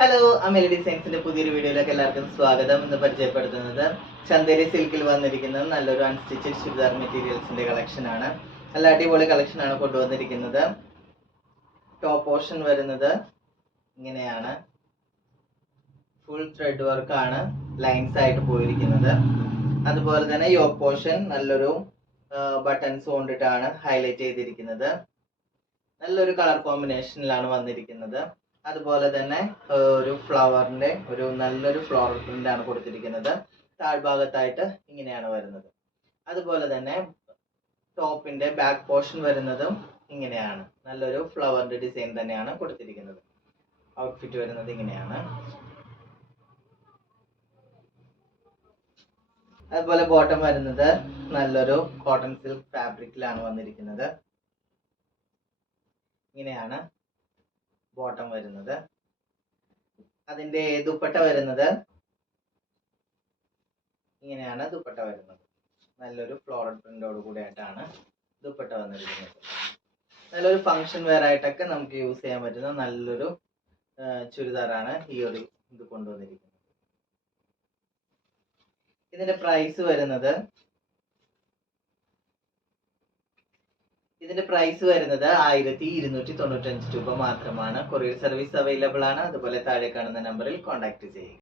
Hello, Amelie ഡിസൈൻസിന്റെ പുതിയൊരു വീഡിയോയിലേക്ക് എല്ലാവർക്കും സ്വാഗതം. ഇന്ന് പരിചയപ്പെടുത്തുന്നത് ചന്ദേരി സിൽക്കിൽ വന്നിരിക്കുന്ന നല്ലൊരു അൺസ്റ്റിച്ചഡ് ചുരിദാർ മെറ്റീരിയൽസിന്റെ കളക്ഷൻ ആണ്. നല്ല അടിപൊളി കളക്ഷൻ ആണ് കൊണ്ടുവന്നിരിക്കുന്നത്. ടോപ്പ് പോർഷൻ വരുന്നത് ഇങ്ങനെയാണ്. ഫുൾ ത്രെഡ് വർക്ക് ആണ് ലൈൻസ് ആയിട്ട് പോയിരിക്കുന്നത്. അതുപോലെ തന്നെ യോക്ക് പോർഷൻ നല്ലൊരു ബട്ടൺസ് കൊണ്ടിട്ടാണ് ഹൈലൈറ്റ് ചെയ്തിരിക്കുന്നത്. നല്ലൊരു കളർ കോമ്പിനേഷനിലാണ് വന്നിരിക്കുന്നത്. അതുപോലെ തന്നെ ഒരു ഫ്ലവറിന്റെ നല്ലൊരു ഫ്ലോറൽ പ്രിന്റ് ആണ് കൊടുത്തിരിക്കുന്നത്. താഴ്ഭാഗത്തായിട്ട് ഇങ്ങനെയാണ് വരുന്നത്. അതുപോലെ തന്നെ ടോപ്പിന്റെ ബാക്ക് പോർഷൻ വരുന്നതും ഇങ്ങനെയാണ്. നല്ലൊരു ഫ്ലവറിന്റെ ഡിസൈൻ തന്നെയാണ് കൊടുത്തിരിക്കുന്നത്. ഔട്ട്ഫിറ്റ് വരുന്നത് ഇങ്ങനെയാണ്. അതുപോലെ ബോട്ടം വരുന്നത് നല്ലൊരു കോട്ടൺ സിൽക്ക് ഫാബ്രിക്കിലാണ് വന്നിരിക്കുന്നത്. ഇങ്ങനെയാണ് ബോട്ടം വരുന്നത്. അതിന്റെ ദുപ്പട്ട വരുന്നത് ഇങ്ങനെയാണ്. ദുപ്പട്ട വരുന്നത് നല്ലൊരു ഫ്ലോറൽ പ്രിന്റോട് കൂടിയായിട്ടാണ് ദുപ്പട്ട വന്നിരിക്കുന്നത്. നല്ലൊരു ഫംഗ്ഷൻ വെയർ ആയിട്ടൊക്കെ നമുക്ക് യൂസ് ചെയ്യാൻ പറ്റുന്ന നല്ലൊരു ചുരിദാറാണ് ഈ ഒരു ഇത് കൊണ്ടുവന്നിരിക്കുന്നത്. ഇതിന്റെ പ്രൈസ് വരുന്നത് 1295 രൂപ മാത്രമാണ്. കൊറിയർ സർവീസ് അവൈലബിൾ ആണ്. അതുപോലെ താഴെ കാണുന്ന നമ്പറിൽ കോൺടാക്ട് ചെയ്യുക.